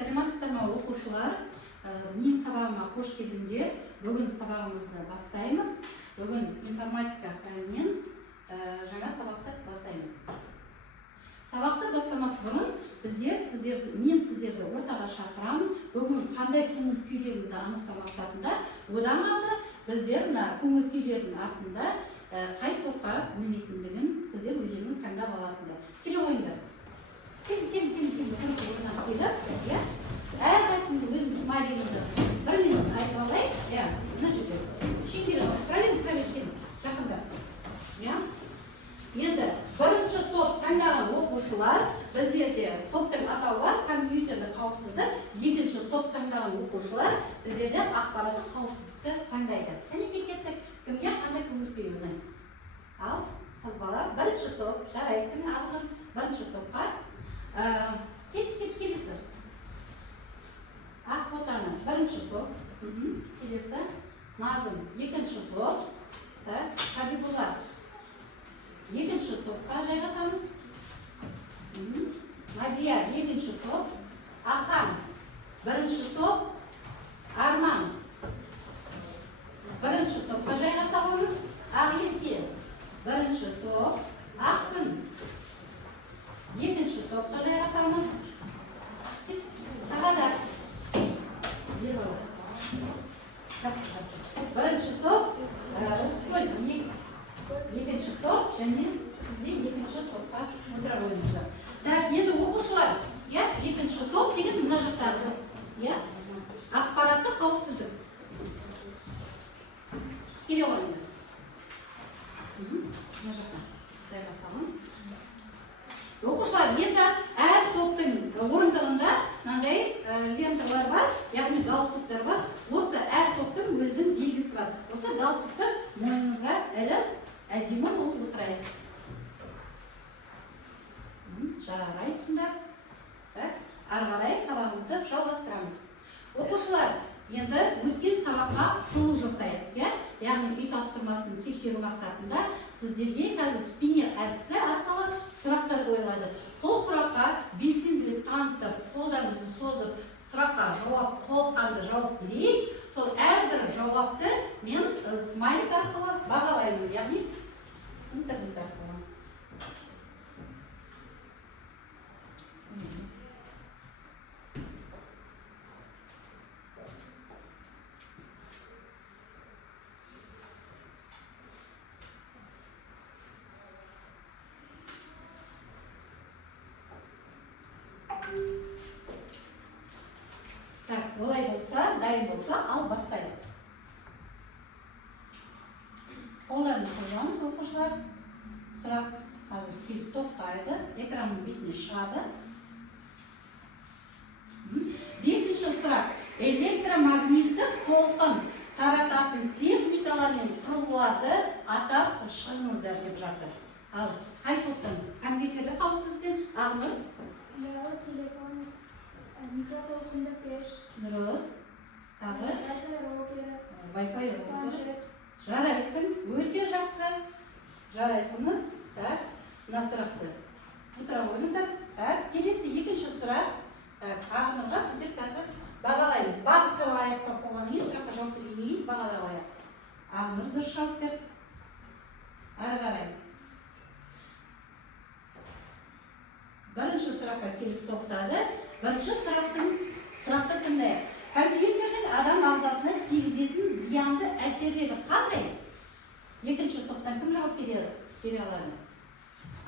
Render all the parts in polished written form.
Саламатсыздар ма оқушылар? Менің сабағыма қош келдіңдер. Бүгін сабағымызды бастаймыз. Бүгін информатика пәнінен жаңа сабақты бастаймыз. Сабақты бастамас бұрын мен сіздерді ортаға шақырамын. Бүгін қандай көңіл күйлеріңізді анықтау мақсатында, одан қалды біздер мына көңіл күйлердің артында қай топқа бөлінетіндігін сіздер өздеріңіз таңдап аласыздар. Келе қойыңдар. Әрқайсымыз өзіміз смайлingімізді бір минут айтып алайық. Мына жерде. Проверь, жақында. Енді бірінші топ таңдаған оқушылар, біздерде топтың атауы бар, компьютерді қауіпсіздік. Екінші топ таңдаған оқушылар, біздерде ақпараттық қауіпсіздікті таңдайды. Кәнеке кеттік, кімге қандай көңіл күй ойнайды? Ал, қыз-бала, бірінші топ, жарайсың, алғыр, бірінші топқа. Келесі. Ақботаны, бірінші топ. Келесі. Назым, екінші топ. Хабибулла, екінші топқа жайғасамыз. Надия, екінші топ. Ахан, бірінші топ. Арман, бірінші топқа жайғасамыз. Ақерке, бірінші топ. Ақкүн, екінші топқа жайғасамыз. Тағадар, бірінші топ. Екінші топ және сізден екінші топқа отыра қойыңыздар. Енді оқушылар, екінші топ деген мына жақтағы. Ақпаратты қауіпсіздік. Келе қойыңдар. Мына жақтан жайғасамын. Оқушылар, енді әр топтың орындығында мынандай ленталар бар, яғни галстуктар бар. Осы әр топтың өзінің белгісі бар. Осы галстуктар мойныңызға іліп, әдемі болып отырайық. Жарайсыңдар. Ары қарай сабағымызды жалғастырамыз. Оқушылар, енді өткен сабаққа шолу жасайық. Яғни үй тапсырмасын тексеру мақсатында сіздерге қазір спиннер әдісі арқылы сұрақтар қойылады. Сол сұраққа белсенділік танытып, қолдарыңызды созып, сұраққа толыққанды жауап берейік. Сол әрбір жауапты мен смайлик арқылы бағалаймын, яғни интернет арқылы. Олай болса, дайын болса, ал бастайық. Қолдарына қойғаныз оқушылар. Сұрақ қазір келіп тоқтайды. Экранның бетіне шығады. Бесінші сұрақ. Электромагниттік толқын тарататын техникалар мен құрылғыларды атап шығыңыздар деп жатыр. Ал қай топтан? Компьютерді қауіпсіздіктен Ақнұр? Ұялы телефон, микротолқынды пеш. Дұрыс. Тағы? Wi-Fi роутер. Жарайсың, өте жақсы. Жарайсыңыз. Мына сұрақты отыра қойыңыздар. Келесі екінші сұрақ. Ақнұрға біздер қазір бағалаймыз. Барлық сабақ аяқтап болғаннан кейін сұраққа жауап бергеннен кейін бағалайық. Ақнұр дұрыс жауап берді. Ары қарай. Бірінші сұраққа келіп тоқтады. Бірінші сұрақты тыңдайық. Компьютердің адам ағзасына тигізетін зиянды әсерлері қандай? Екінші топтан кім жауап бере алады?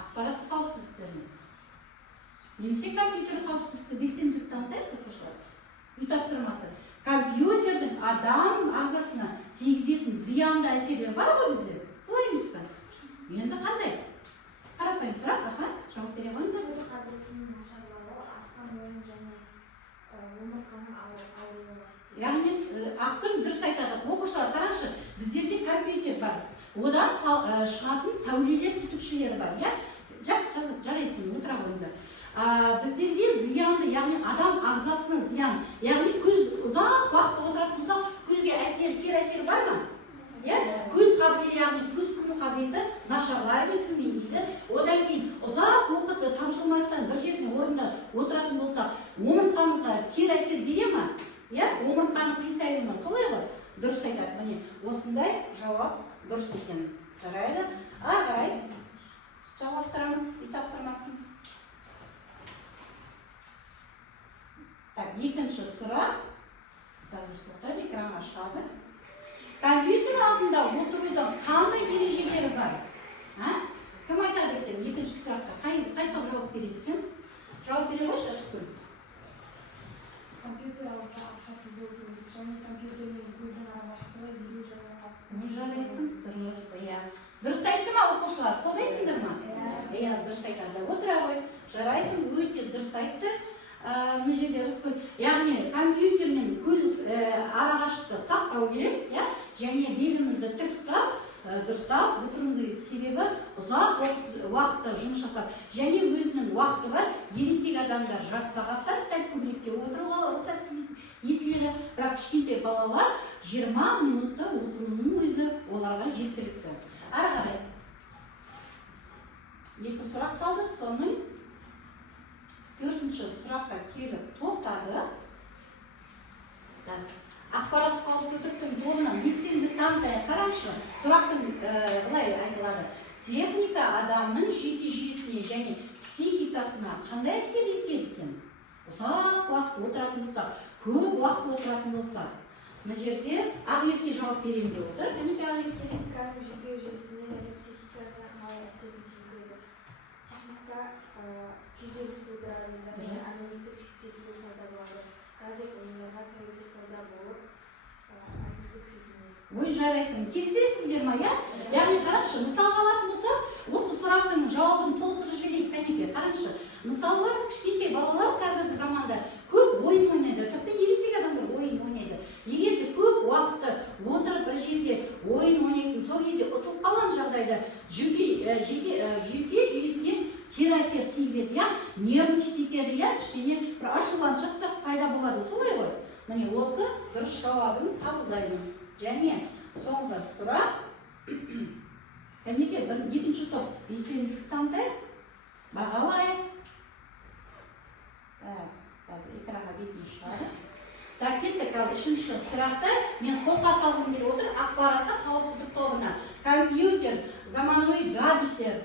Ақпараттық қауіпсіздіктеріне. Немесе компьютер қауіпсіздікті белсенділік танытайық оқушылар. Үй тапсырмасы. Компьютердің адам ағзасына тигізетін зиянды әсерлері бар ғой бізде? Солай емес пе? Енді қандай? Қарапайым сұрақ, жауап бере қойыңдар. Яғни Ақкүн дұрыс айтады. Оқушылар, қараңызшы, біздерде компьютер бар. Одан шығатын сәулелер түтікшелері бар. Жақсы, жарайды, отыра қойыңдар. Біздерде зиянды, яғни адам ағзасына зиян, яғни көз ұзақ уақыт отыратын болса, көзге кері әсері бар ма? Көз қабілеті, яғни көз көру қабілеті нашарлайды, төмендейді. Одан кейін ұзақ уақыт тамшылмастан бір жеріне орында отыратын болса, омыртқамызға кері әсер бере ма? Омыртқаның қисаюына, солай ғой? Дұрыс айтады. Міне, осындай жауап дұрыс екен. Жарайды. Ары қарай жалғастырамыз, үй тапсырмасын. Так, екінші сұрақ. Қазір тоқтады, экранға шығады. Компьютер алдында отырудың қандай ережелері бар? Кім айтады екен? Екінші сұраққа қайтып жауап береді екен? Жауап бере қойшы, Рыскүл. Компьютер алдында қатты отыру және компьютермен көздің араластыруы елу жылға қапсың. Жарайсың, дұрыс, дұрыс айтты ма оқушылар? Қолдайсыңдар ма? Дұрыс айтады. Отыра ғой. Жарайсың, өте дұрыс айтты. Мына жерде Рыскүл, яғни компьютермен көз арақашықты сақтау керек, және белімізді тік ұстап, дұрыстап отыруымыз керек. Себебі ұзақ уақытта жұмыс жасап, және өзінің уақыты бар. Ересек адамдар жарты сағаттан сәл көбіректе отыруға рұқсат етіледі. Бірақ кішкентай балалар 20 минутта отыруының өзі оларға жеткілікті. Ары қарай. Екі сұрақ қалды, соның төртінші сұраққа келіп тоқтады. Ақпарат қауіпсіздіктің тобынан белсенді танытайық. Қараңызшы, сұрақтың былай айтылады. Техника адамның жеке жүйесіне және психикасына қандай әсер етеді екен? Ұзақ уақыт отыратын болсақ, көп уақыт отыратын болсақ. Мына жерде Ақерке жауап беремін деп отыр. Ақерке. Техниканың жүйке жүйесіне және психикасына қалай әсерін тигізеді? Техника күйзеліс тудырады, әлеуметтік шектеулер пайда болады, гаджет ойындарға тәуелді пайда болып, әлсіздік сезімі. Жарайсың. Келісесіздер ма, Яғни қараңызшы, мысалға алатын болсақ, осы сұрақтың жауабын толтырып жіберейік, Кәнеке. Қараңызшы, мысалы, кішкентай балалар қазіргі заманда көп ойын ойнайды, тіпті ересек адамдар ойын ойнайды. Егер де көп уақытты отырып бір жерде ойын ойнайтын, сол кезде ұтылып қалған жағдайда жүйке жүйесіне кері әсер тигізеді, нервничать етеді, кішкене бір ашуланшақтық пайда болады, солай ғой. Міне осы дұрыс жауабын қабылдаймын. Және соңғы сұрақ. Кәнеке, екінші топ белсенділік танытайық, бағалайық. Қазір экранға бетін шығады. Кеттік, үшінші сұрақта мен қолға салғым келіп отыр ақпараттық қауіпсіздік тобына. Компьютер, заманауи гаджеттер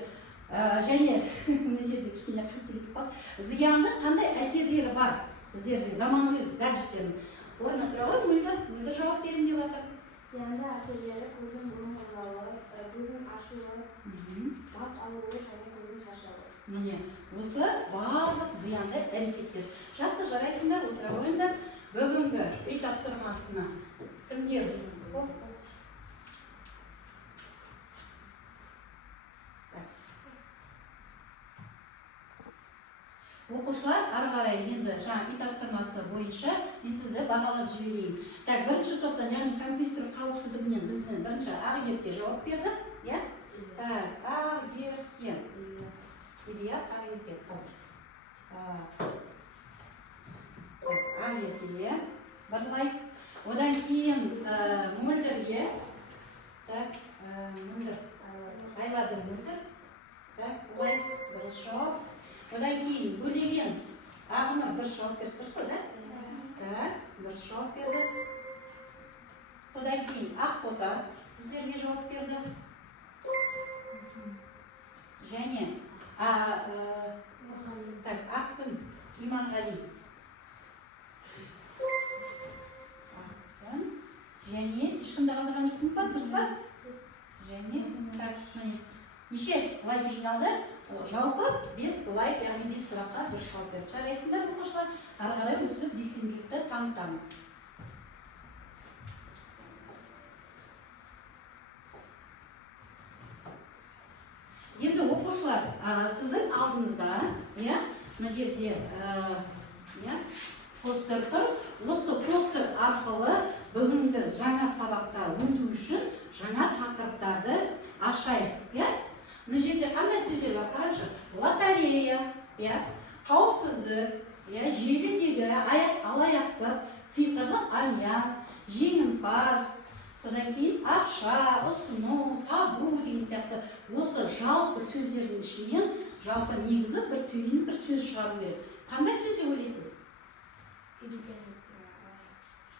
және мына жерде кішкене қателік бар. Зиянды қандай әсерлері бар? Біздердің заманауи гаджеттердің. Орнына тұра ғой, Мөлдір жауап беремін деп отыр. Зиянды әсерлері көздің бұрын қозғалуы, көздің ашуы, бас ауруы және көздің шаршауы. Міне, осы барлық зиянды әрекеттер. Жақсы, жарайсыңдар, отыра қойыңдар. Бүгінгі үй тапсырмасына кімдер? Оқушылар, ары қарай енді жаңа үй тапсырмасы бойынша мен сізді бағалап жіберейін. Бірінші топтан, яғни компьютер қауіпсіздігінен біздің бірінші Ақерке жауап берді. Ақерке. Ильяс Ақерке қазір. Ақерке. Бірлай. Одан кейін Мөлдірге. Мөлдір. Айлады Мөлдір. Олай дұрыс жауап. Одан кейін Бөлеген Ағына дұрыс жауап берді, дұрыс қой, дұрыс жауап берді. Содан кейін Ақбота сіздерге жауап берді. Және Ақкүн Иманғали. Және ешкімді қалдырған жоқпын ба, дұрыс па? Және неше лайк жиналды? Жалпы 5 лайк, яғни 5 сұраққа дұрыс жауап берді. Жарайсыңдар оқушылар, ары қарай өсіп белсенділікті танытамыз. Енді оқушылар, сіздің алдыңызда, мына жерде постер тұр. Осы постер арқылы бүгінгі жаңа сабақта өту үшін жаңа тақырыптарды ашайық. Мына жерде қандай сөздер бар? Қарашы, лотерея, қауіпсіздік, желідегі алаяқтық, сиқырлы аяқ, жеңімпаз, содан кейін ақша, ұсыну, табу деген сияқты осы жалпы сөздердің ішінен жалпы негізі бір түйін бір сөз шығару керек. Қандай сөз деп ойлайсыз?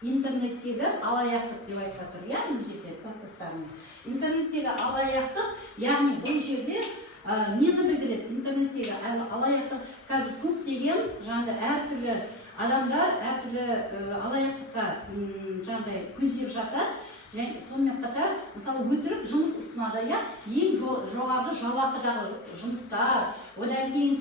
интернеттегі алаяқтық деп айтып жатыр, иә, мына жерде класстастарым. Интернеттегі алаяқтық, яғни бұл жерде нені білдіреді? Интернеттегі алаяқтық қазір көптеген жаңағыдай әртүрлі адамдар әртүрлі алаяқтыққа жаңағыдай көздеп жатады. Және сонымен қатар, мысалы, өтірік жұмыс ұсынады, иә, ең жоғары жалақыдағы жұмыстар, одан кейін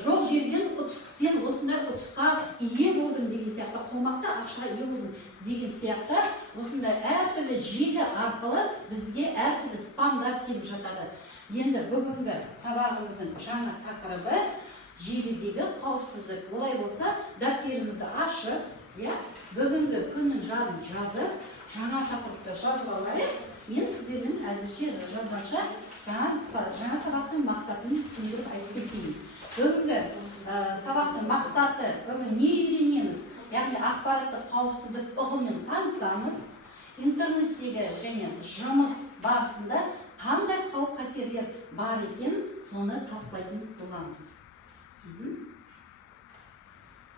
жоқ жерден ұтыспен осындай ұтысқа ие болдым деген сияқты, қомақты ақша ие болдым деген сияқты, осындай әртүрлі желі арқылы бізге әртүрлі спамдар келіп жатады. Енді бүгінгі сабағымыздың жаңа тақырыбы желідегі қауіпсіздік. Олай болса, дәптерімізді ашып, бүгінгі күннің жадын жазып, жаңа тақырыпты жазып алайық. Мен сіздердің әзірше жазғанша жаңа сабақтың мақсатын түсіндіріп айтып кетейін. Бүгінгі сабақтың мақсаты, бүгін не үйренеміз? Яғни ақпараттық қауіпсіздік ұғымымен танысамыз, интернеттегі және жұмыс барысында қандай қауіп-қатерлер бар екен, соны талқылайтын боламыз.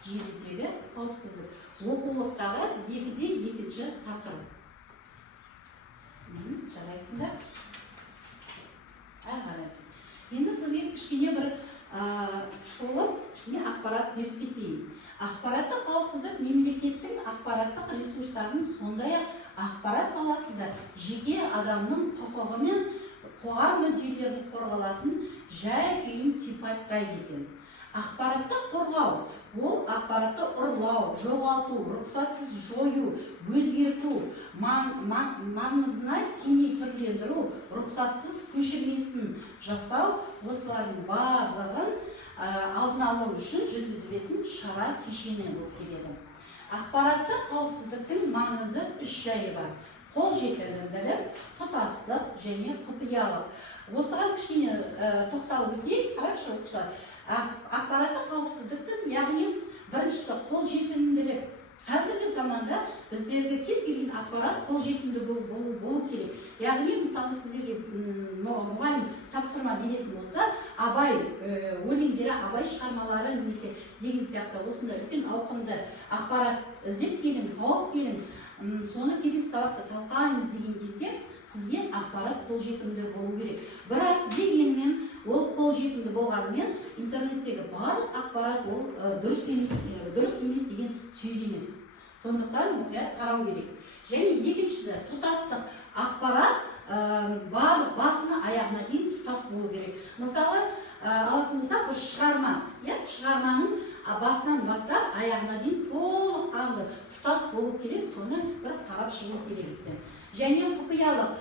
Желідегі қауіпсіздік. Оқулықтағы 2-2 тақырып. Жарайсыңдар? Әрі. Енді сізге кішкене бір шолып, кішкене ақпарат беріп кетейін. Ақпараттық қауіпсіздік мемлекеттің ақпараттық ресурстарын, сондай-ақ ақпарат саласында жеке адамның құқығы мен қоғам мүдделерін қорғалатын жай-күйін сипаттайды екен. Ақпараттық қорғау – ол ақпаратты ұрлау, жоғалту, рұқсатсыз жою, өзгерту, маңызына тимей түрлендіру, рұқсатсыз көшірмесін жасау, осылардың барлығын алдын алу үшін жүргізілетін шара кешені болып келеді. Ақпараттық қауіпсіздіктің маңызды 3 жайы бар: қолжетімділік, тұтастық және құпиялық. Осыған кішкене тоқталып өтейік. Қараңызшы оқушылар, ақпараттық қауіпсіздіктің, яғни біріншісі қолжетімділік. Қазіргі заманда біздерге кез келген ақпарат қолжетімді болу керек. Яғни, мысалы, сіздерге мұғалім тапсырма беретін болса, Абай өлеңдері, Абай шығармалары немесе деген сияқты осындай үлкен ауқымды ақпарат іздеп келін, тауып келін, соны келесі сабақта талқылаймыз деген кезде сізге ақпарат қолжетімді болу керек. Бірақ дегенмен, ол қолжетімді болғанымен интернеттегі барлық ақпарат ол дұрыс емес деген сөз емес. Сондықтан мұқият қарау керек. Және екіншісі, тұтастық. Ақпарат барлық басына аяғына дейін тұтас болу керек. Мысалы, алатын болсақ, бір шығарма, шығарманың басынан бастап аяғына дейін толыққанды тұтас болу керек, соны бір қарап шығу керек екен. Және құпиялық.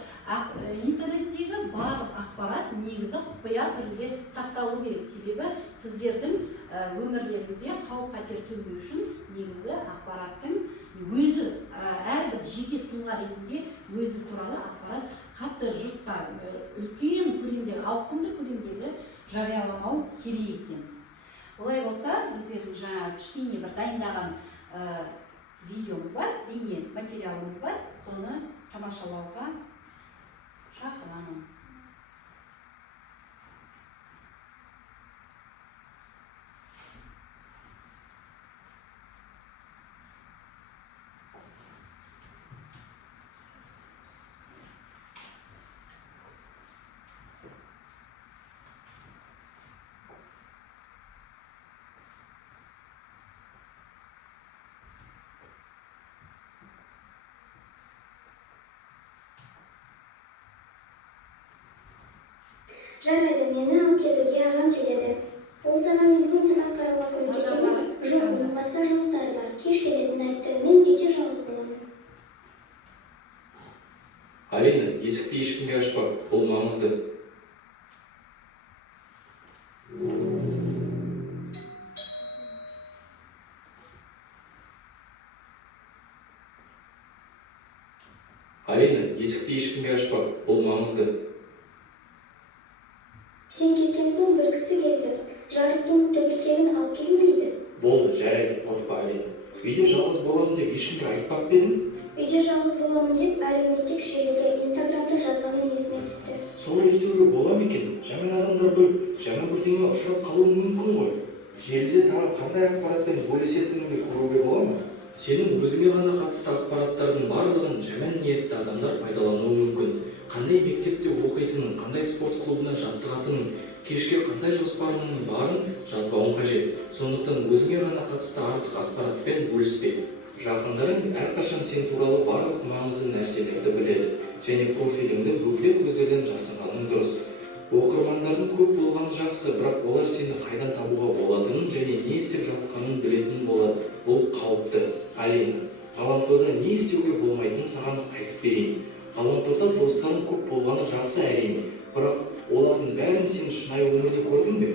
Интернеттегі барлық ақпарат негізі құпия түрінде сақталу керек. Себебі сіздердің өмірлеріңізге қауіп-қатер төнбеу үшін негізі ақпараттың өзі, әрбір жеке тұлға ретінде өзі туралы ақпарат қатты жұртқа үлкен көлемдегі, ауқымды көлемдегі жарияламау керек екен. Олай болса, біздердің жаңа кішкене бір дайындаған видеомыз бар, бейне материалымыз бар, соны тамашалауға шақырамын. Жарайды, мені алып кетуге ағам келеді. Ол саған менің сабақ қарауға көмектесемін? Жоқ, оның басқа жұмыстары бар. Кеш келетінін айтты. Мен үйде жалғыз боламын. Алина, есікті ешкімге ашпа, бұл маңызды. Алина, есікті ешкімге ашпа, бұл маңызды. Сен кеткен соң бір кісі келді. Жарықтың түбіртегін алып келмейді. Болды, жарайды, қорықпа Алина. Үйде жалғыз боламын деп ешкімге айтпап па едің? Үйде жалғыз боламын деп әлеуметтік желіде, Инстаграмда жазғаным есіме түсті. Солай істеуге бола ма екен? Жаман адамдар біліп, жаман бірдеңеге ұшырап қалуы мүмкін ғой. Желіде тағы қандай ақпаратпен бөлісетініңді көруге бола ма? Сенің өзіңе ғана қатысты ақпараттардың барлығын жаман ниетті адамдар пайдалануы мүмкін. Қандай мектепте оқитының, қандай спорт клубына жаттығатының, кешке қандай жоспарының барын жазбауың қажет. Сондықтан өзіңе ғана қатысты артық ақпаратпен бөліспе. Жақындарың әрқашан сен туралы барлық маңызды нәрселерді біледі және профиліңді бөгде көздерден жасырғаның дұрыс. Оқырмандардың көп болғаны жақсы, бірақ олар сені қайдан табуға болатынын және не істеп жатқанын білетін болады. Бұл қауіпті. Алина, ғаламторда не істеуге болмайтынын саған айтып берейін. Ғаламторда достарың көп болғаны жақсы әрине, бірақ олардың бәрін сен шынайы өмірде көрдің бе?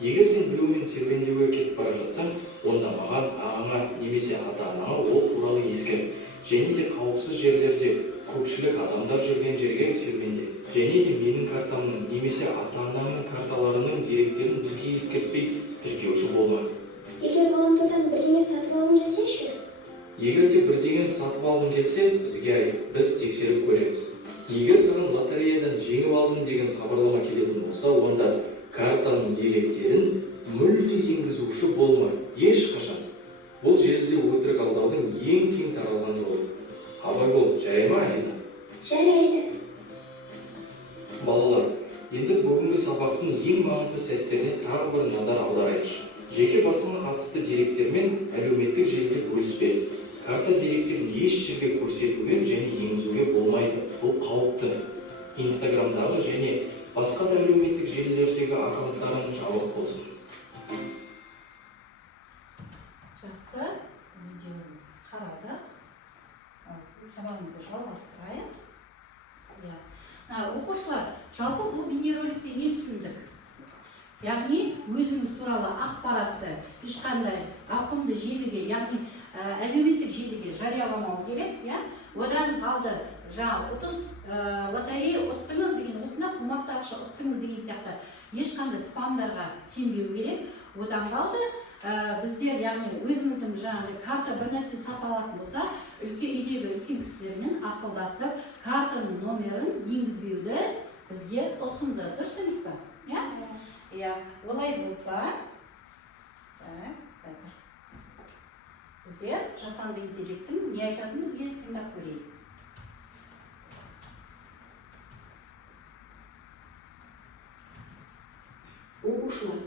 Егер сен біреумен серуендеуге кетіп бара жатсаң, онда маған, ағаңа немесе ата-анаңа ол туралы ескерт. Және де қауіпсіз жерлерде, көпшілік адамдар жүрген жерге серуенде. Және де менің картамның немесе ата-анамның карталарының деректерін бізге ескертпей тіркеуші болма. Егер ғаламтордан бірдеңе сатып алғың келсе ше? Егер де бірдеңені сатып алғың келсе, бізге айт, біз тексеріп көреміз. Егер саған лотереядан жеңіп алдың деген хабарлама келетін болса, онда картаның деректерін мүлде енгізуші болма, ешқашан. Бұл желіде өтірік алдаудың ең кең таралған жолы. Абай бол, жарай ма, Алина? Жарайды. Балалар, енді бүгінгі сабақтың ең маңызды сәттеріне тағы бір назар аударайықшы. Жеке басыңа қатысты деректермен әлеуметтік желіде бөліспе. Карта деректерін еш жерге көрсетуге және енгізуге болмайды. Бұл қауіпті. Инстаграмдағы және басқа да әлеуметтік желілердегі аккаунттарың жабық болсын. Жақсы, видеомызды қарадық. Сабағымызды жалғастырайық. Оқушылар, жалпы бұл бейнероликте не түсіндік? Яғни өзіңіз туралы ақпаратты ешқандай ауқымды желіге, яғни әлеуметтік желіге жарияламау керек, одан қалды жаңа 30 лотерея ұттыңыз деген, осында қомақты ақша ұттыңыз деген сияқты ешқандай спамдарға сенбеу керек. Одан қалды біздер, яғни өзіміздің жаңағы карта бір нәрсе сатып алатын болса, үйдегі үлкен кісілермен ақылдасып, картаның номерін енгізбеуді бізге ұсынды. Дұрыс емес пе? Олай болса, біздер жасанды интеллекттің не айтатынын бізге тыңдап көрейік. Оқушылар,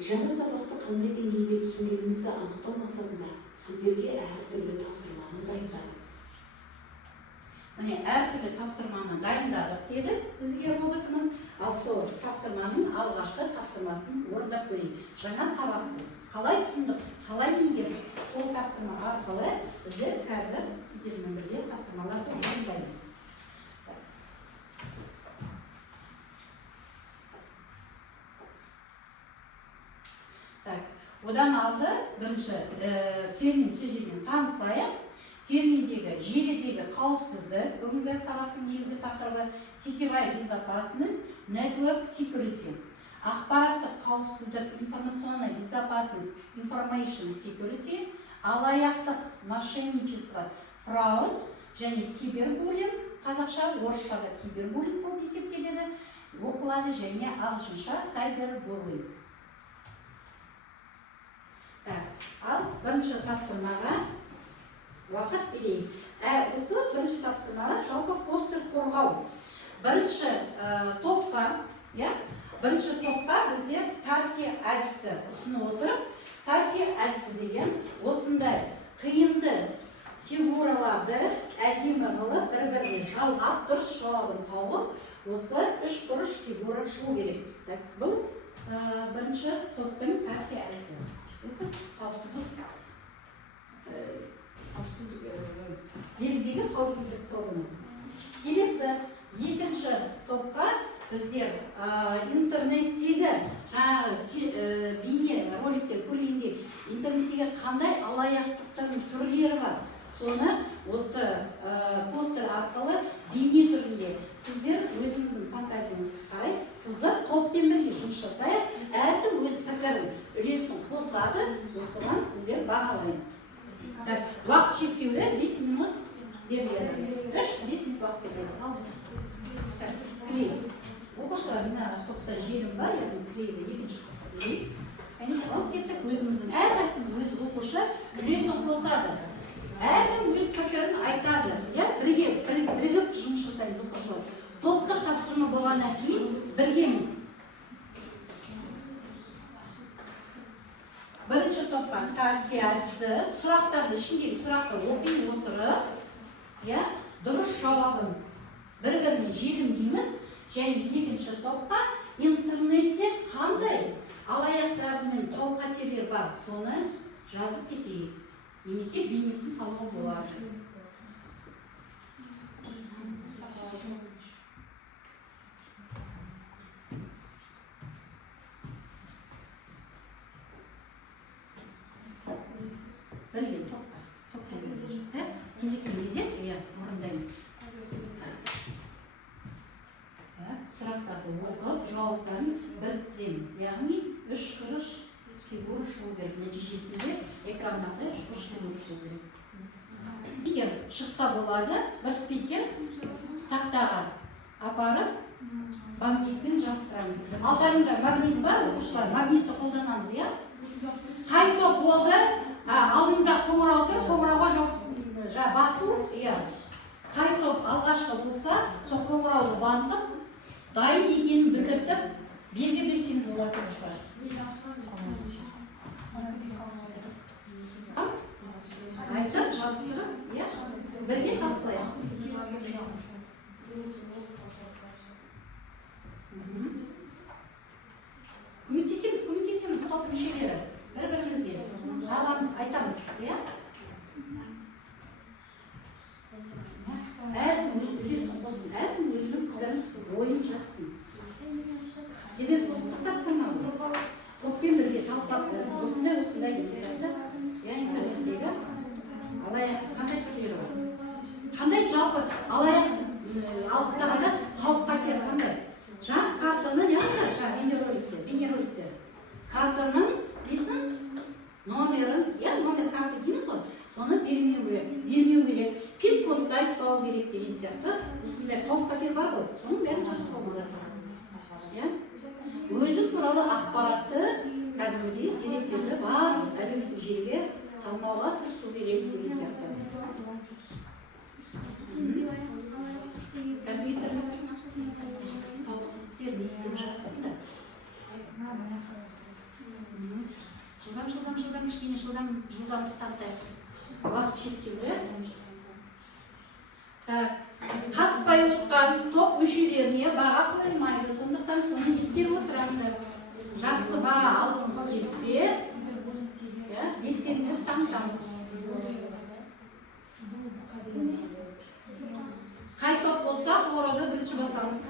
жаңа сабақты қандай деңгейде түсінгеніңізді анықтау мақсатында сіздерге әртүрлі тапсырманы дайындадым. Міне, әртүрлі тапсырманы дайындадық деді бізге роботымыз, ал сол тапсырманың алғашқы тапсырмасын орындап көрейік. Жаңа сабақты қалай түсіндік, қалай меңгердік, сол тапсырма арқылы біздер қазір сіздермен бірге тапсырмаларды орындаймыз. Одан алды бірінші термин сөздермен танысайық. Терминдегі желідегі қауіпсіздік, бүгінгі сабақтың негізгі тақырыбы сетевая безопасность, network security. Ақпараттық қауіпсіздік, информационная безопасность, information security, алаяқтық, мошенничество, fraud және кибербуллинг, қазақша, орысшада кибербуллинг болып есептеледі, оқылады және ағылшынша cyberbullying. Ал бірінші тапсырмаға уақыт берейін. Осы бірінші тапсырмаға жалпы постер қорғау. Бірінші топқа біздер Тарси әдісі ұсынып отырып, Тарси әдісі деген осындай қиынды фигураларды әдемі қылып бір-біріне жалғап, дұрыс жауабын тауып, осы үш бұрыш фигура шығу керек. Бұл бірінші топтың Тарси әдісі. Желідегі қауіпсіздік тобының. Келесі, екінші топқа біздер интернеттегі бейне роликтер көргенде интернеттегі қандай алаяқтықтардың түрлері бар. Соны осы постер арқылы бейне түрінде сіздер өзіңіздің фантазияңызға қарай сызып топпен бірге жұмыс жасайық. Әркім өз пікірін, үлесін қосады, осыған біздер бағалаймыз. Уақыт шектеулі 5 минут беріледі. 3-5 минут уақыт беріледі. Оқушылар, мына топта желім бар, клейді екінші топта берейік. Алып кеттік, өзіміздің әрқайсымыз өз оқушылар үлесін қосып алмасады. Әркім өз пікірін айтады. Бірігіп жұмыс жасаймыз оқушылар. Топтық тапсырма болғаннан кейін біргеміз. Бірінші топқа партия әрісі, сұрақтарды, ішіндегі сұрақты оқи отырып, дұрыс жауабын бір-біріне желімдейміз. Және екінші топқа интернетте қандай алаяқтар мен қауіп-қатерлер бар, соны жазып кетейік. Немесе бейнесін салуға болады. Бірге топқа берілсе, кезек орындаймыз. Сұрақтарды оқып, жауаптарын біріктіреміз. Яғни 3 күріш фигура шығу керек. Нәтижесінде экрандағы 3 күріш фигура шығу керек. Егер шықса болады, бір спикер тақтаға апарып, магнитпен жабыстырамыз. Алдарында магнит бар, оқушылар магнитті қолданамыз, Қай топ болды, алдыңызда қоңырау тұр, қоңырауға басу, Қай топ алғашқы болса, сол қоңырауды басып, дайын екенін білдіртіп, белгі берсеңіз болады оқушылар. Айтып, жабыстырып, бірге талқылайық. Көмектесеміз, топ мүшелері. Бір-бірімізге айтамыз, әркім өз үлесін қосын, әркім өзінің пікірін ойын жазсын. Демек, топтық тапсырма топпен бірге талқылап, осындай интернеттегі алаяқ қандай түрлері бар? Қандай жалпы алаяқ алып тастағанда қауіп-қатер қандай? Жаңа картаны не қылды? Бейнероликтер. Картаның номерін, номер карты дейміз ғой, соны бермеу керек, пин-кодты айтпау керек деген сияқты. Осындай қауіп-қатер бар ғой, соның бәрін жазуға болады. Өзің туралы ақпаратты, кәдімгідей деректерді барлық әлеуметтік желіге салмауға тырысу керек деген сияқты. Компьютерді қауіпсіздіктерді естіп жатыр да. Жылдам, кішкене жылдамдықтан уақыт шектеулі. Қатыспай отқан топ мүшелеріне баға қойылмайды. Сондықтан соны ескеріп отырамыз. Жақсы баға алғымыз келсе, белсенділік танытамыз. Қай топ болса, қоңырауды бірінші басамыз.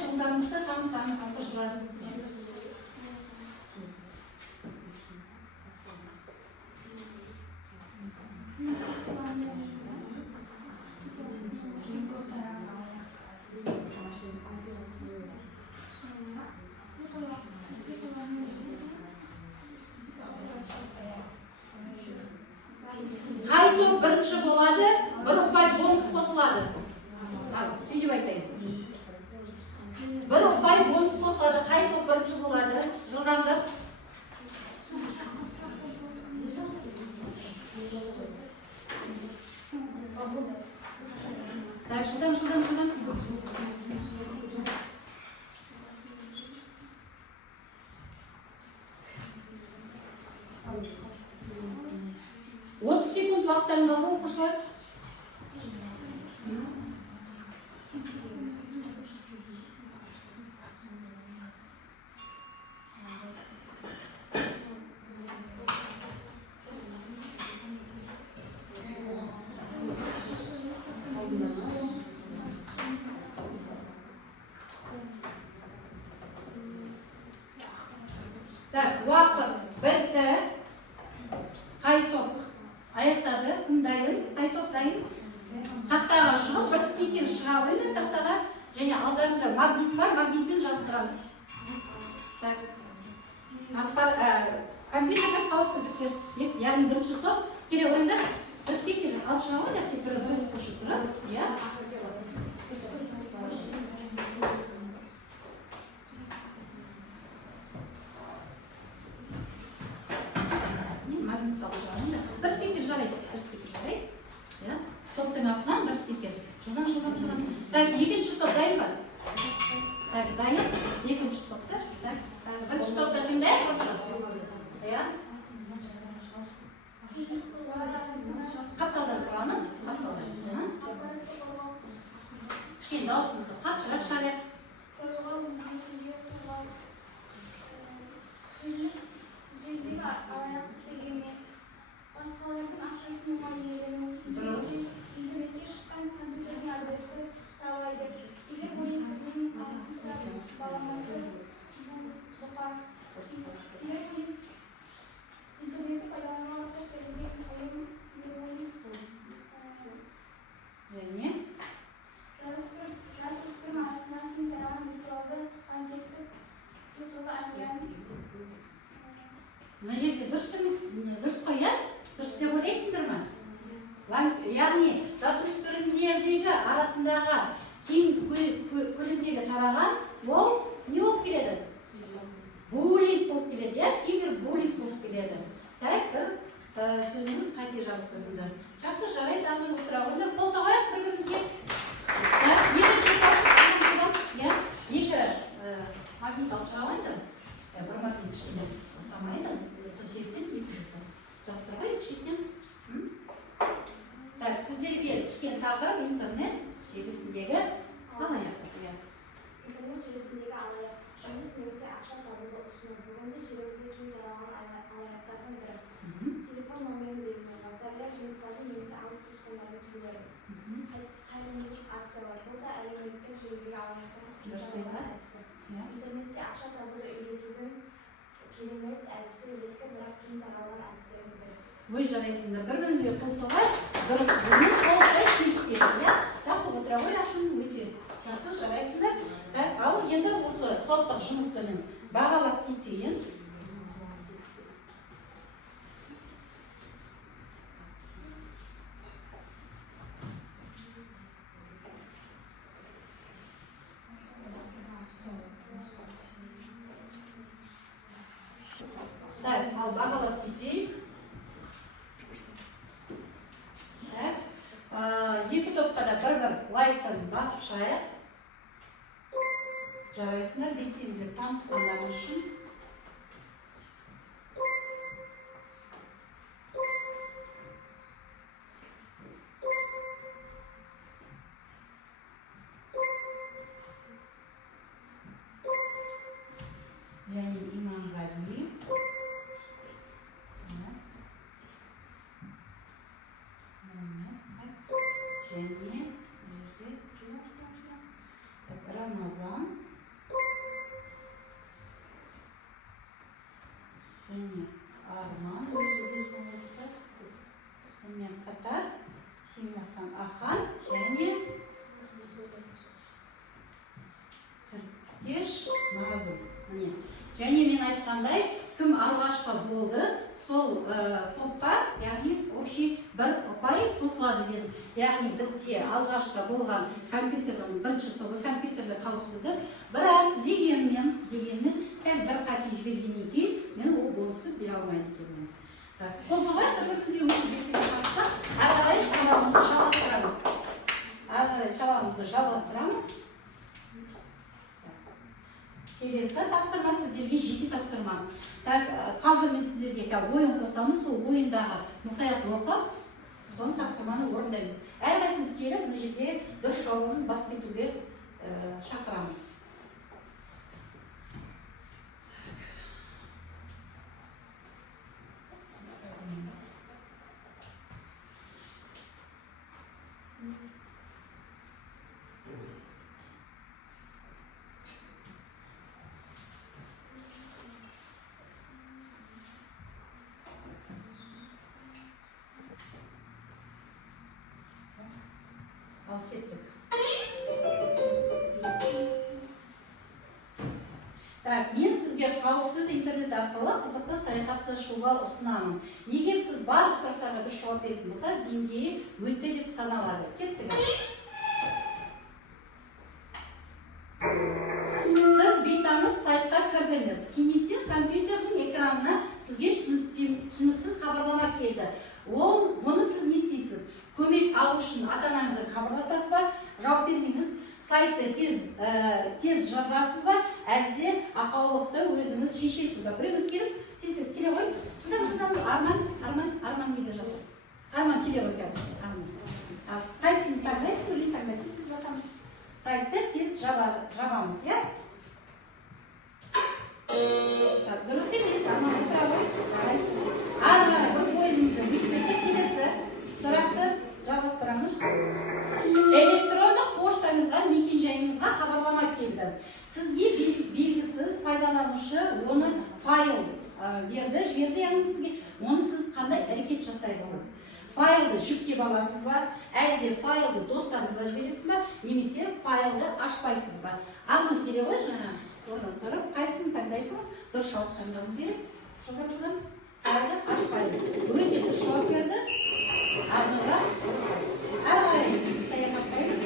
Жылдамдықты танытамыз оқушылар. Қай топ бірінші болады, бір ұпай бонус қосылады. Сөйтіп айтайын. Бір ұпай бонус қосылады, қай топ бірінші болады, жылдамдық. Жылдам. секунд уақыттарында оқушылар. Так, уақыт бітті. аяқтады, кім дайын, қай топ дайын? Тақтаға шығып, бір спикер шыға қойды тақтаға, және алдарында магнит бар, магнитпен жабыстырамыз. Компьютерді қауіпсіздіктер, яғни бірінші топ, керек ойында бір спикер алып шыға қойды, тек бір оқушы тұрып, иә? Bir speaker жарайды, иә? Топтың артынан бір спикер. Жылдам. Так, екінші топ дайын ба? Так, дайын. Екінші топты. Бірінші топты тыңдайық отырсыз. Иә? Қапталдан тұрамыз. Кішкене дауысымызды қатшырақ шығарайық. Мына жерде дұрыс емес, дұрыс қой, иә? Дұрыс деп ойлайсыңдар ма? Яғни жасөспірімдердегі арасындағы кең көлемдегі тараған ол не болып келеді? Буллинг болып келеді, иә? Кибербуллинг болып келеді. Сәл бір сөзіңіз қате жабыстырдыңдар. Жақсы, жарайды, аман отыра қойыңдар. Қол соғайық бір-бірімізге. Екі магнит алып шыға қойыңдар. Бір магнит ішінде бастамайды. Сол екі жұтты. Жастырға екі шеттен. Так, сіздерге түскен тағдыр интернет желісіндегі алаяқтық. Интернет желісіндегі алаяқ жұмыс немесе ақша табуды ұсыну. Бүгінде желімізде кең таралған алаяқтардың бірі. Телефон номерін белгілеу, дәрілер жиынтықтары немесе алыс туысқандардың түрлері. Қайырымдылық акциялар. Бұл да әлеуметтік желідегі алаяқтардың әдісі. Интернетте ақша табуды үйретудің керемет әдісі ескі бірақ кең таралған әдістердің бірі. Ой, жарайсыңдар, бір-біріңізге қол соғайық, дұрыс бұның толықтай келіседі, иә? Жақсы отыра қойып, өте жақсы жарайсыңдар. Ал енді осы топтық жұмысты мен бағалап кетейін. Ал бағалап кетейік. Екі топқа да бір-бір лайктан басып шығайық. Жарайсыңдар, белсенділік танытқандар үшін. Және Иманғали. Және Рамазан және Арман сонымен қатар Симахан Ахан және Түркеш Назым. Және мен айтқандай, кім алғашқы болды, сол топқа, яғни общий бір ұпай қосылады дедім. Яғни бізде алғашқы болған компьютердің бірінші тобы компьютерлі қауіпсіздік, бірақ дегенмен сәл бір қате жібергеннен кейін мен ол бонусты бере алмайды екенмін. Қол соғайық, бір-бірімізге өтіп белсене қатысып, ары қарай сабағымызды жалғастырамыз. Келесі тапсырма сіздерге жеке тапсырма. Қазір мен сіздерге ойын қосамын, сол ойындағы мұқият оқып, соны тапсырманы орындаймыз. Әрқайсыңыз келіп, мына жерде дұрыс жауабын басып кетуге шақырамын. саяхатташуға ұсынамын. Егер сіз барлық сұрақтарға дұрыс жауап беретін болса, деңгейі өтті деп саналады. Кеттік. Сіз бейтаныс сайтқа кірдіңіз. Кенеттен компьютердің экранына сізге түсініксіз хабарлама келді. Оны сіз не істейсіз? Көмек алу үшін ата-анаңызға хабарласасыз ба? Жауап бермейміз. Сайтты тез жазасыз ба? Әлде ақаулықты өзіңіз шешесіз ба? Біреуіңіз келіп, сіз келе ғой. Арман неге жауап? Арман келе ғой қазір. Қайсыны таңдайсыз, көйлек таңдайсыз, сіз жасамыз. Сайтты тез жабамыз, я? Дұрыс емес, Арман отыра ғой. Бір бойыңызды өтпетті келесі сұрақты жалғастырамыз. Электрондық поштаңызға, мекен-жайыңызға хабарлама келді. Сізге белгісіз пайдаланушы оны файл берді, жіберді, яғни сізге. Оны сіз қандай әрекет жасайсыз? Файлды жүктеп аласыз ба? Әлде файлды достарыңызға жібересіз ба? Немесе файлды ашпайсыз ба? Арман келе ғой жаңа орнынан тұрып, қайсысын таңдайсыңыз? Дұрыс жауап таңдауыңыз керек. Жылдам. Файлды ашпайсыз. Өте дұрыс жауап берді. Арманға әрі қарай саяхаттаймыз.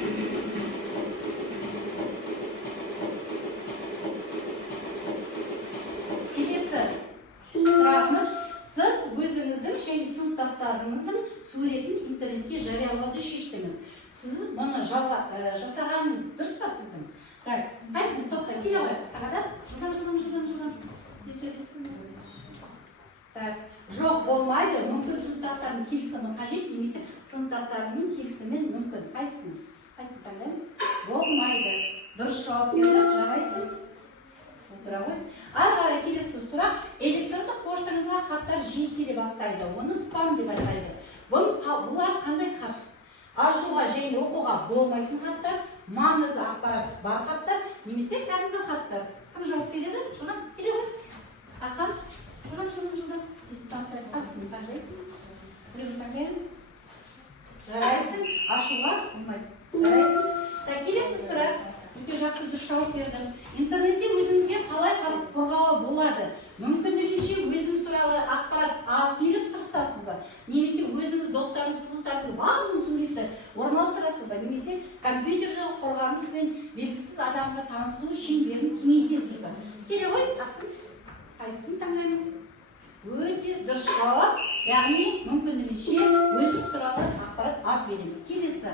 Келесі сұрағымыз, сіз өзіңіздің және сыныптастарыңыздың суретін интернетке жариялауды шештіңіз. Сіз мұны жасағаныңыз дұрыс па сіздің? Қайсыз топта келе ғой? Сағадат? Жылдам. Жоқ, болмайды. Мүмкін сыныптастардың келісімі қажет, немесе сыныптастарының келісімі мүмкін. Қайсыңыз таңдаймыз? Болмайды. Дұрыс жауап берді, жарайсың. Отыра ғой. Ары қарай келесі сұрақ. Электрондық поштаңызға хаттар жиі келе бастайды. Оны спам деп атайды. Бұлар қандай хат? Ашуға және оқуға болмайтын хаттар, маңызды ақпарат бар хаттар, немесе кәдімгі хаттар. Кім жауап береді? Жылдам келе ғой. Ахан, жылдам. Қасыны таңдайсың. Біреуін таңдаймыз. Жарайсың. Ашуға болмайды. Жарайсың. Келесі сұрақ. Өте жақсы дұрыс жауап берді. Интернетте өзіңізге қалай қорғауға болады? Мүмкіндігінше өзіңіз туралы ақпарат аз беріп тырысасыз ба? Немесе өзіңіз достарыңыз, туыстарыңыз барлығын суретті орналастырасыз ба? Немесе компьютерді қорғаныңыз бен белгісіз адамға танысу шеңберін кеңейтесіз ба? Келе ғой, қайсысын таңдаймыз? Өте дұрыс жауап, яғни мүмкіндігінше өзіңіз туралы ақпарат аз береміз. Келесі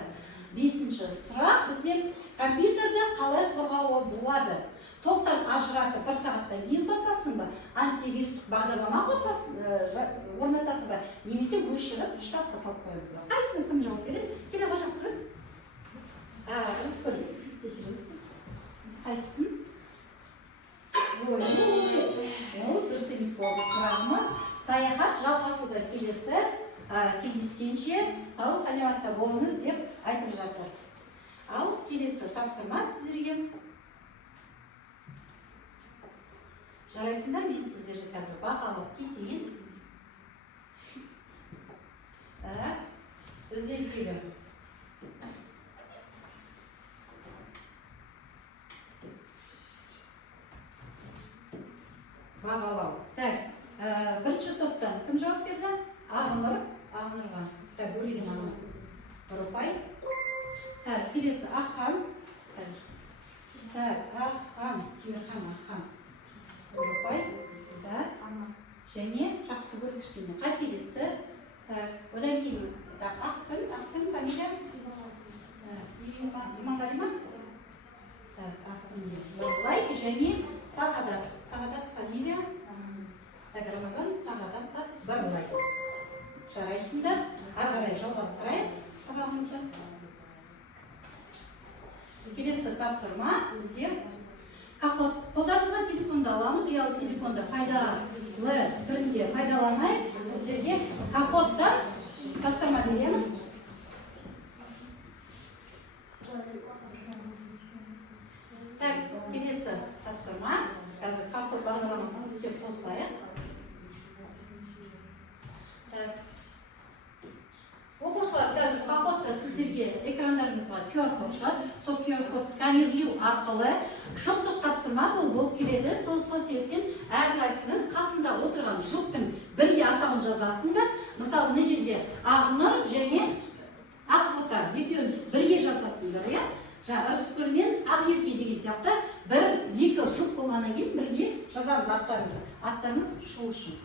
5-ші сұрақ бізде компьютерді қалай қорғауға болады? Тоқтан ажыратып бір сағаттан кейін қосасың ба? Антивирустық бағдарлама орнатасың ба? Немесе өшіріп штрафқа салып қоямыз ба? Қайсысын кім жауап береді? Келе ғой жақсы. Рысқұл, кешіріңіз. Қайсысын? Ол дұрыс емес болды сұрағымыз. Саяхат жалғасуда келесі кездескенше сау саламатта болыңыз деп айтып жатыр. Ал келесі тапсырма сіздерге. Жарайсыңдар, мен сіздерге қазір бағалап кетейін. Бізден келі. Бағалау. Бірінші топтан кім жауап берді? Ағынырға. Бөлеген ағыныр. Ұрыпай. Келесі Ахан. Ахан. Темірхан Ахан. Ұрыпай. Және жақсы көргішкені. Қателесті. Одан кейін Ақын фамилия? Иманғали ма? Ақын. Және Сағадат. Сағадат фамилия? Рамазан Сағадатқа Барлай. Жарайсыңдар. Ары қарай жалғастырайық сабағымызды. Келесі тапсырма бізде кахот. Қолдарыңызға телефонды аламыз, ұялы телефонды пайдалы түрінде пайдаланайық. Сіздерге кахоттан тапсырма беремін. Келесі тапсырма. Қазір кахот бағдарламасын сізге қосылайық. Оқушылар, қазір кахотта сіздерге экрандарыңызға QR-код шығады. Сол QR-код сканерлеу арқылы жұптық тапсырма болып келеді. Сол себептен әрқайсыңыз қасында отырған жұп сұрағын жазасыңдар. Мысалы, мына жерде Ақнұр және Ақбота екеуін бірге жазасыңдар, иә? Рыскүл мен Ақерке деген сияқты екі жұп болғаннан кейін бірге жазамыз аттарыңызды. Аттарыңыз шығу үшін.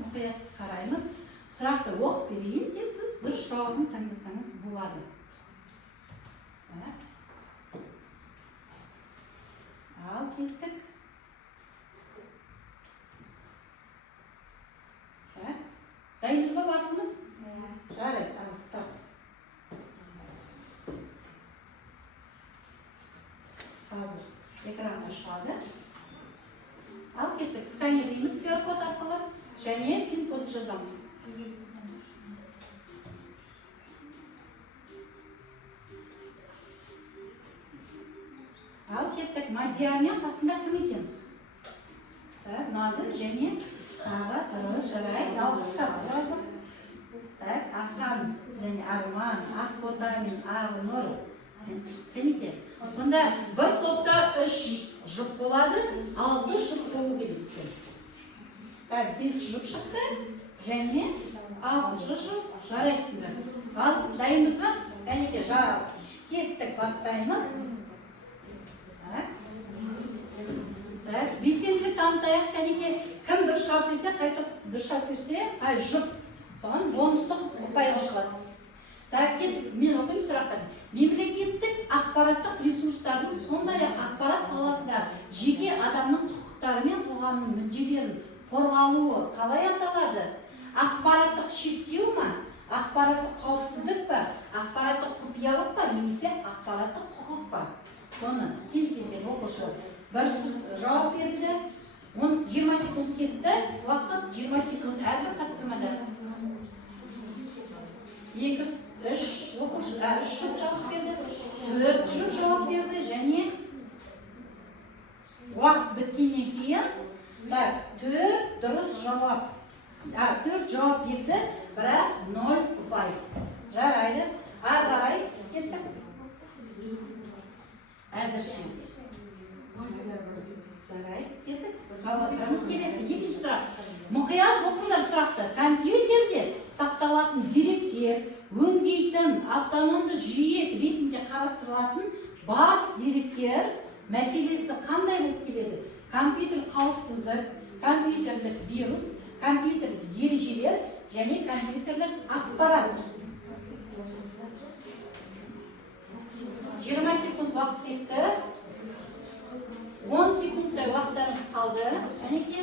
Мұқият қараймыз. Сұрақты оқып берейін, сіз дұрыс жауабын таңдасаңыз болады. Ал кеттік. Дайынсыз ба барлығымыз? Жарайды, ал старт. Қазір экранға шығады. Ал кеттік, сканерлейміз QR-код арқылы және пин-код жазамыз. Ал кеттік, Мадиямен қасында кім екен? Назым және Сара, Жарай, Алғыстап жазып. Ақан және Арман, Ақбота мен Ақнұр. Кенеке. Сонда бір топта 3 жұп болады, 6 жұп болу керек. 5 жұп шықты және 6 жұп жарайсыңдар. Ал дайынбыз ба? Кенеке, кеттік, бастаймыз. Белсенділік танытайық, кәнеке, кім дұрыс жауап берсе, қайтып дұрыс жауап берсе, жұп. Соған бонустық ұпай қосылады. Кеттік, мен оқимын сұрақтан. Мемлекеттік ақпараттық ресурстардың сондай-ақ ақпарат саласында жеке адамның құқықтары мен қоғамның мүдделерін қорғалуы қалай аталады? Ақпараттық шектеу ма? Ақпараттық қауіпсіздік па? Ақпараттық құпиялық па? Немесе ақпараттық құқық па? Соны кез келген оқушы бір жауап берді. 20 секунд кетті. Уақыт 20 секунд әрбір тапсырмада. 2-3 оқушы 3 жұп жауап берді. 4 жұп жауап берді және уақыт біткеннен кейін 4 дұрыс жауап. 4 жауап берді, бірақ 0 ұпай. Жарайды. Ары қарай кеттік. Әзірше. Жарай, кеттік. Жалғастырамыз. Келесі, екінші сұрақ. Мұқият оқыңдар сұрақты. Компьютерде сақталатын деректер, өңдейтін автономды жүйе ретінде қарастырылатын барлық деректер мәселесі қандай болып келеді? Компьютер қауіпсіздік, компьютерлік вирус, компьютерлік ережелер және компьютерлік ақпарат. 20 секунд уақыт кетті. 10 секундтай уақыттарыңыз қалды. Әнеке.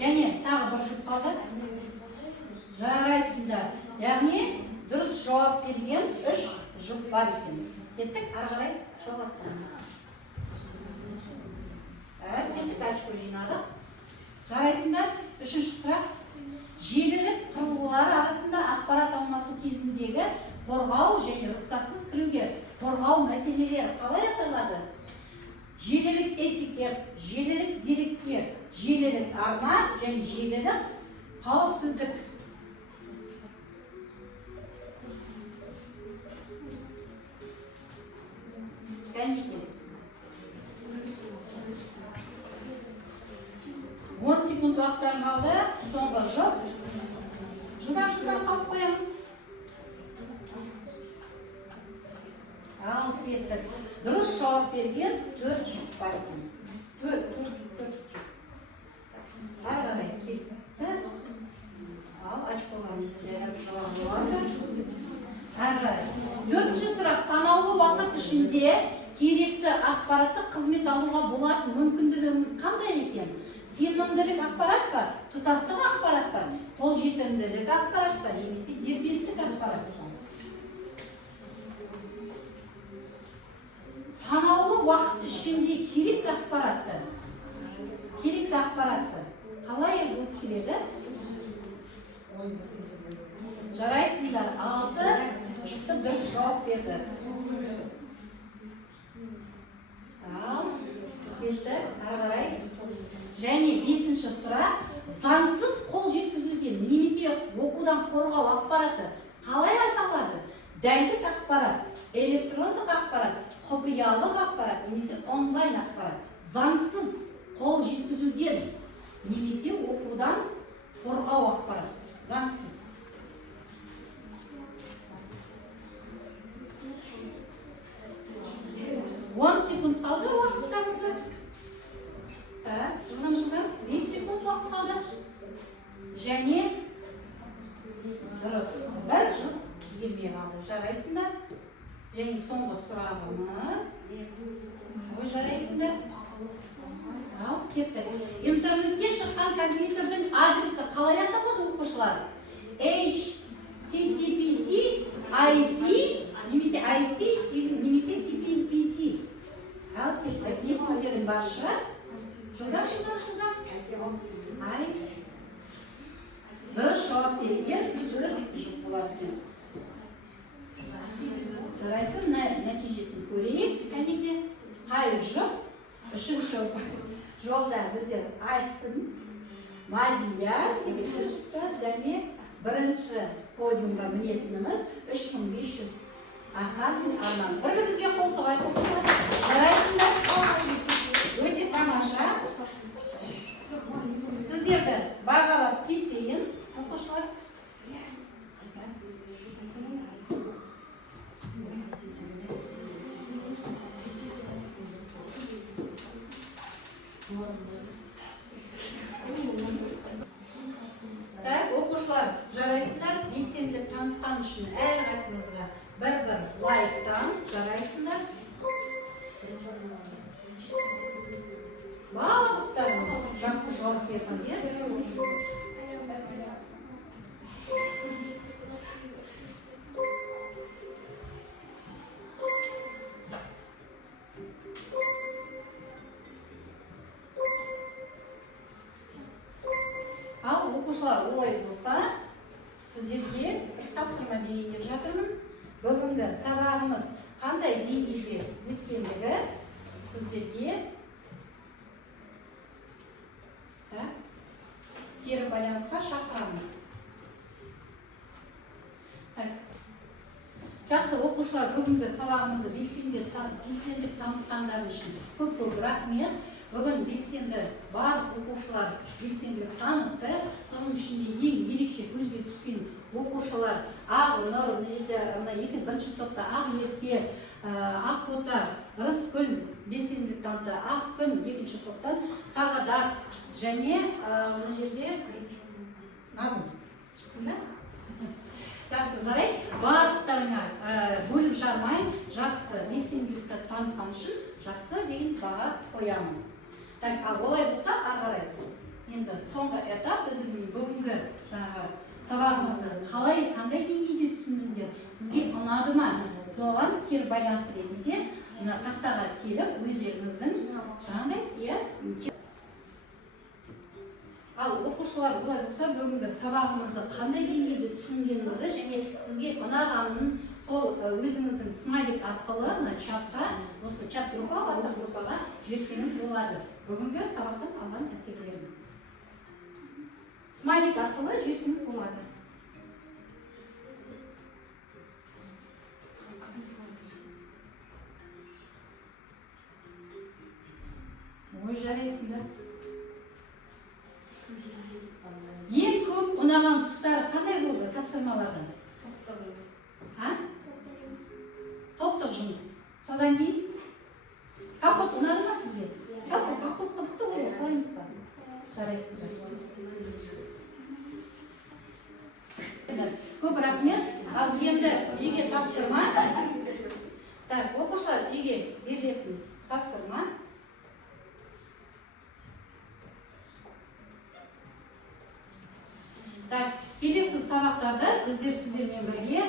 Және тағы бір жұп қалды. Жарайсыңдар. Яғни дұрыс жауап берген 3 жұп бар екен. Кеттік, ары қарай жалғастырамыз. Кеттік, очко жинадық. Жарайсыңдар. 3-ші сұрақ. Желілік құрылғылар арасында ақпарат алмасу кезіндегі қорғау және рұқсатсыз кіруге қорғау мәселелері қалай аталады? Желілік этикет, желілік деректер, желілік арна және желілік қауіпсіздік. Кәнеке. 10 секунд уақыттарын қалды. Соңғы жұп. Жылдан қалып қоямыз. Ал кеттік. Дұрыс жауап берген 4 жұп бар екен. 4 жұп. Ары қарай кетті. Ал очколарымызды жауап болады. Ары қарай. 4-ші сұрақ. Санаулы уақыт ішінде керекті ақпараттық қызмет алуға болатын мүмкіндігіміз қандай екен? Сенімділік ақпарат па, тұтастық ақпарат па, қолжетімділік ақпарат па, немесе дербестік ақпарат па? Санаулы уақыт ішінде керекті ақпаратты қалай болып келеді? Жарайсыңдар, 6 жұпты дұрыс жауап берді. Ал, кетті, ары қарай. Және 5-ші Бірінші сұрақ, заңсыз қол жеткізуден немесе оқудан қорғау ақпараты қалай аталады? Дәлдік ақпарат, электрондық ақпарат, құпиялық ақпарат немесе онлайн ақпарат. Заңсыз қол жеткізуден немесе оқудан қорғау ақпарат. Заңсыз. 10 секунд қалды уақыттарыңызда. Жылдам 5 секунд уақыт қалды. Және дұрыс. Бір жыл келмей қалды. Жарайсыңдар. Және соңғы сұрағымыз. Ой, жарайсыңдар. Ал, кеттік. Интернетке шыққан компьютердің адресі қалай аталады оқушылар? HTTPC, IP, немесе IT, немесе TPPC. Ал, кеттік. Есімдерін баршы. Жылдам. Ай. Дұрыс жауап берген жүр болады. Жарайсың, нәтижесін көрейік. Кәнеке, қай жұп? Үшінші жолда біздер айттым. Мадия, екінші жұпта және бірінші подиумға мінетініміз 3500 Ахан мен Арман. Бір-бірімізге қол соғайық. Жарайсыңдар. Өте тамаша. Сіздерді бағалап кетейін, оқушылар. Оқушылар, жарайсыңдар, белсенділік танытқан үшін әрқайсыңызға бір лайктан жарайсыңдар. Барлықтарың жақсы жауап бердіңдер. Ал оқушылар, олай болса, сіздерге бір тапсырма берейін деп жатырмын. Бүгінгі сабағымыз қандай деңгейде өткендігі сіздерге кері байланысқа шақырамын. Жақсы оқушылар, бүгінгі сабағымызды белсенділік танытқандар үшін көп рахмет. Бүгін белсенді барлық оқушылар белсенділік танытты. Соның ішінде ең ерекше көзге түскен оқушылар Ағнұр, бірінші топта Ақерке, Ақбота, Рыскүл белсенділік танытты. Ақкүн екінші топтан Сағадат және мына жерде Назым. Шықтың ба? Жақсы, жарай. Барлықтарына бөліп жармай, жақсы белсенділікті танытқан үшін жақсы деген баға қоямын. Олай болса, ағарай. Енді соңғы этап біздің бүгінгі сабағымызды қандай деңгейде түсіндіңдер? Сізге ұнады ма? Соған кері байланыс ретінде тақтаға келіп, өздеріңіздің жаңағыдай Ал оқушылар олай болса, бүгінгі сабағымызды қандай деңгейде түсінгеніңізді және сізге ұнағанын сол өзіңіздің смайлик арқылы чатқа, осы чат группаға, WhatsApp группаға жіберсеңіз болады. Бүгінгі сабақтан алған әсерлерін. Смайлик арқылы жіберсеңіз болады. Ой, жарайсыңдар. Ең көп ұнаған тұстары қандай болды тапсырмалардан? Топтық жұмыс. Содан кейін қақот ұнады ма сізге? Қақот қызықты ғой, солаймыз ба? Жарайсыздар. Көп рахмет. Ал енді еге тапсырма. Оқушылар, еге берілетін тапсырма. Келесі сабақтарда біздер сіздермен бірге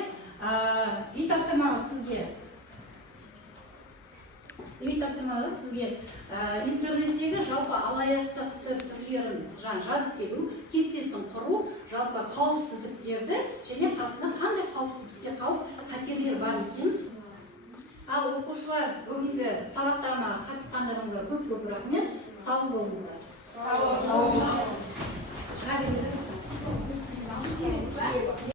үй тапсырмаңыз сізге интернеттегі жалпы алаяқтық түрлерін жазып беру, кестесін құру, жалпы қауіпсіздіктерді және қасында қандай қауіпсіздіктер қатерлер бар екен. Ал оқушылар бүгінгі сабақтарыма қатысқандарыңызға көп рахмет. Сау болыңыздар.